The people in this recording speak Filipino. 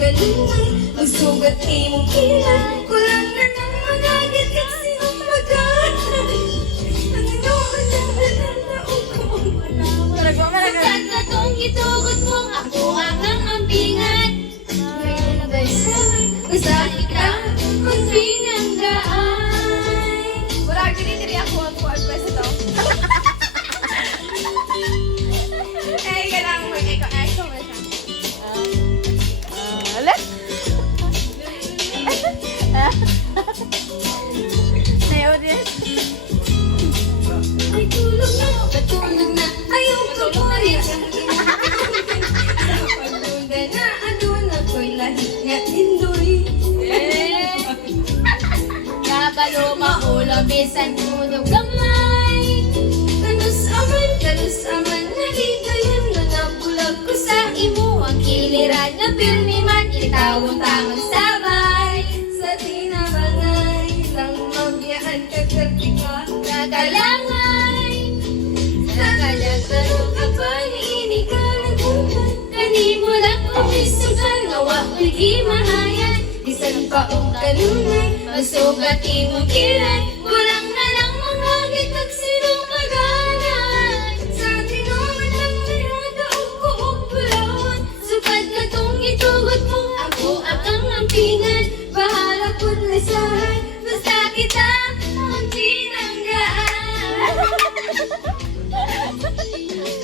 kalimay, magsugat imong kilay, kulang na ng mga gitik sinong mag-aanay. Nanginoon lang nananaog ko ang malaman. Sakat na tong itugot mong ako ang ambingan. Ngayon ba'y sa'y, basta ikaw, kung pinanggaan. Wala, ginitiri ako ang kuwan pwesto. Eh, kailangan mag-echo mo siya. Alas? Sayo din. Ay tulog na, patulog na, ayaw ka buhay ang ginagawa. Sa pagduda na, adun ako'y lahi nga indoy. Kabalo maulo bisan puno gamay. Kanus aman, nahitayan na nabulag ko sa imo. Ang kiliran na pirmi man, itawon-tawon sabay. Sa tinabangay, lang mabiyaan kagatika. Nagalangay. Sa kadagdalo ka pa, niini ka nagbukan. Kanimo lang kumisugan, ngawa ko'y di mahayan. Bisan pa ang kanunay, masugat imong kilay. Kulang na lang mga gitag sinong mag-aanay. Sa tinuod ang niladaog ko og bulawan. Sukad ka tong itugot mo, ako ang ampingan. Bahala ko't lasahan, basta kita